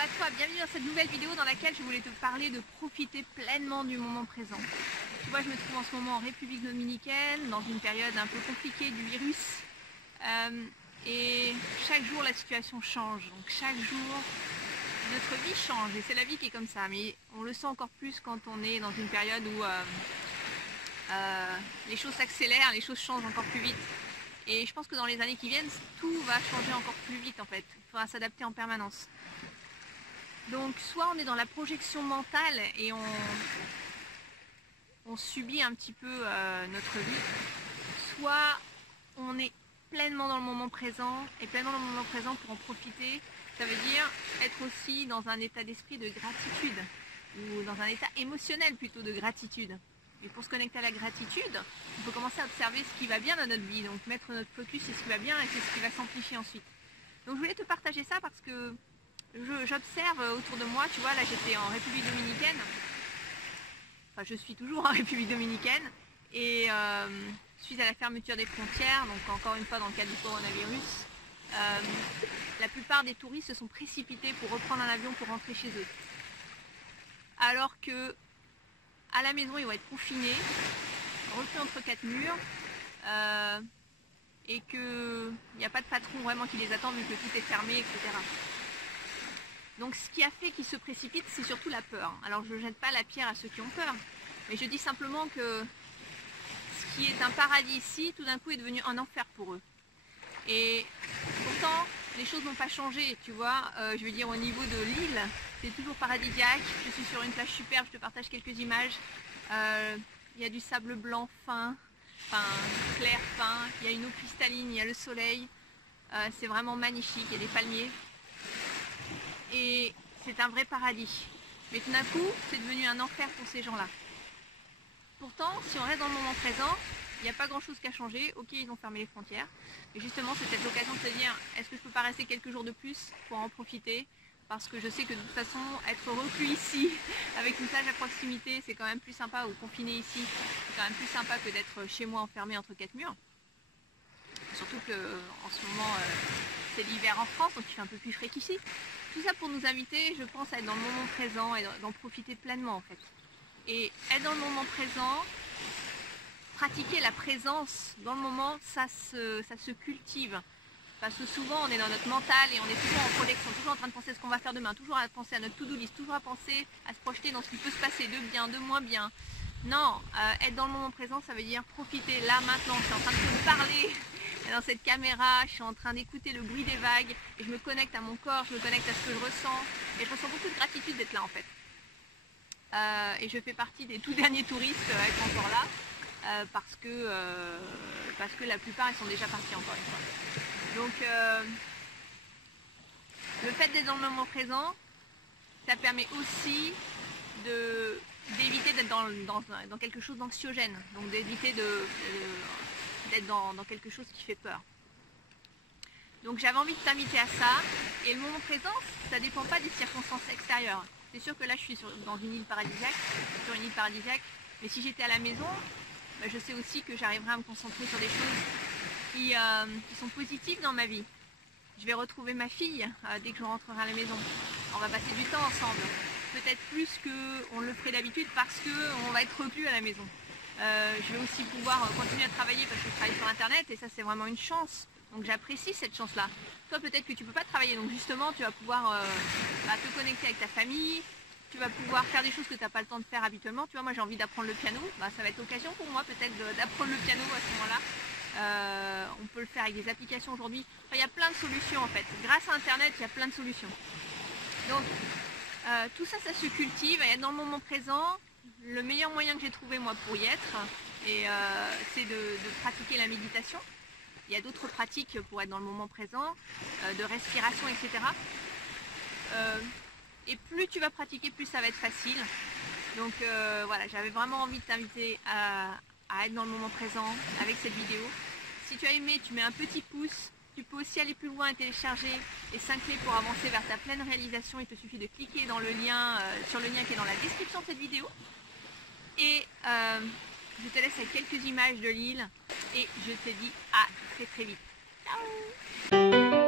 à toi, bienvenue dans cette nouvelle vidéo dans laquelle je voulais te parler de profiter pleinement du moment présent. Tu vois, je me trouve en ce moment en République Dominicaine, dans une période un peu compliquée du virus. Et chaque jour la situation change, donc chaque jour notre vie change et c'est la vie qui est comme ça. Mais on le sent encore plus quand on est dans une période où les choses s'accélèrent, les choses changent encore plus vite. Et je pense que dans les années qui viennent, tout va changer encore plus vite en fait. Il faudra s'adapter en permanence. Donc soit on est dans la projection mentale et on subit un petit peu notre vie, soit on est pleinement dans le moment présent, et pleinement dans le moment présent pour en profiter, ça veut dire être aussi dans un état d'esprit de gratitude, ou dans un état émotionnel plutôt de gratitude. Et pour se connecter à la gratitude, on peut commencer à observer ce qui va bien dans notre vie, donc mettre notre focus sur ce qui va bien et c'est ce qui va s'amplifier ensuite. Donc je voulais te partager ça parce que j'observe autour de moi, tu vois, là j'étais en République Dominicaine, enfin je suis toujours en République Dominicaine, et suite à la fermeture des frontières, donc encore une fois dans le cas du coronavirus, la plupart des touristes se sont précipités pour reprendre un avion pour rentrer chez eux. Alors que à la maison ils vont être confinés, retenus entre quatre murs, et qu'il n'y a pas de patron vraiment qui les attend vu que tout est fermé, etc. Donc ce qui a fait qu'ils se précipitent, c'est surtout la peur. Alors je ne jette pas la pierre à ceux qui ont peur, mais je dis simplement que ce qui est un paradis ici, tout d'un coup est devenu un enfer pour eux. Et pourtant, les choses n'ont pas changé, tu vois. Je veux dire, au niveau de l'île, c'est toujours paradisiaque. Je suis sur une plage superbe, je te partage quelques images. Il y a du sable blanc fin, clair, fin. Il y a une eau cristalline, il y a le soleil. C'est vraiment magnifique, il y a des palmiers. Et c'est un vrai paradis. Mais tout d'un coup, c'est devenu un enfer pour ces gens-là. Pourtant, si on reste dans le moment présent, il n'y a pas grand-chose qui a changé. Ok, ils ont fermé les frontières. Mais justement, c'est peut-être l'occasion de se dire, est-ce que je peux pas rester quelques jours de plus pour en profiter? Parce que je sais que de toute façon, être reclus ici, avec une plage à proximité, c'est quand même plus sympa, ou confiné ici, c'est quand même plus sympa que d'être chez moi enfermé entre quatre murs. Surtout qu'en ce moment, c'est l'hiver en France, donc il fait un peu plus frais qu'ici. Tout ça pour nous inviter, je pense, à être dans le moment présent et d'en profiter pleinement en fait. Et être dans le moment présent, pratiquer la présence dans le moment, ça se cultive. Parce que souvent on est dans notre mental et on est toujours en projection, toujours en train de penser à ce qu'on va faire demain, toujours à penser à notre to-do list, toujours à penser à se projeter dans ce qui peut se passer, de bien, de moins bien. Non, être dans le moment présent, ça veut dire profiter là, maintenant. Je suis en train de te parler dans cette caméra, je suis en train d'écouter le bruit des vagues, et je me connecte à mon corps, je me connecte à ce que je ressens, et je ressens beaucoup de gratitude d'être là en fait. Et je fais partie des tout derniers touristes à être encore là, parce que la plupart ils sont déjà partis encore une fois. Donc le fait d'être dans le moment présent, ça permet aussi d'éviter d'être dans quelque chose d'anxiogène, donc d'éviter d'être dans quelque chose qui fait peur. Donc j'avais envie de t'inviter à ça, et le moment présent, ça ne dépend pas des circonstances extérieures. C'est sûr que là je suis dans une île paradisiaque, mais si j'étais à la maison, bah, je sais aussi que j'arriverai à me concentrer sur des choses qui sont positives dans ma vie. Je vais retrouver ma fille dès que je rentrerai à la maison. On va passer du temps ensemble, peut-être plus qu'on le ferait d'habitude parce qu'on va être reclus à la maison. Je vais aussi pouvoir continuer à travailler parce que je travaille sur internet et ça c'est vraiment une chance. Donc j'apprécie cette chance-là. Toi peut-être que tu ne peux pas travailler, donc justement tu vas pouvoir te connecter avec ta famille, tu vas pouvoir faire des choses que tu n'as pas le temps de faire habituellement. Tu vois, moi j'ai envie d'apprendre le piano, ça va être l'occasion pour moi peut-être d'apprendre le piano à ce moment-là. On peut le faire avec des applications aujourd'hui. Enfin, il y a plein de solutions en fait. Grâce à internet, il y a plein de solutions. Donc tout ça, ça se cultive et être dans le moment présent. Le meilleur moyen que j'ai trouvé moi pour y être, c'est de pratiquer la méditation. Il y a d'autres pratiques pour être dans le moment présent, de respiration, etc. Et plus tu vas pratiquer, plus ça va être facile. Donc voilà, j'avais vraiment envie de t'inviter à être dans le moment présent avec cette vidéo. Si tu as aimé, tu mets un petit pouce. Tu peux aussi aller plus loin et télécharger les 5 clés pour avancer vers ta pleine réalisation. Il te suffit de cliquer dans le lien, sur le lien qui est dans la description de cette vidéo. Et je te laisse avec quelques images de l'île et je te dis à très très vite. Ciao!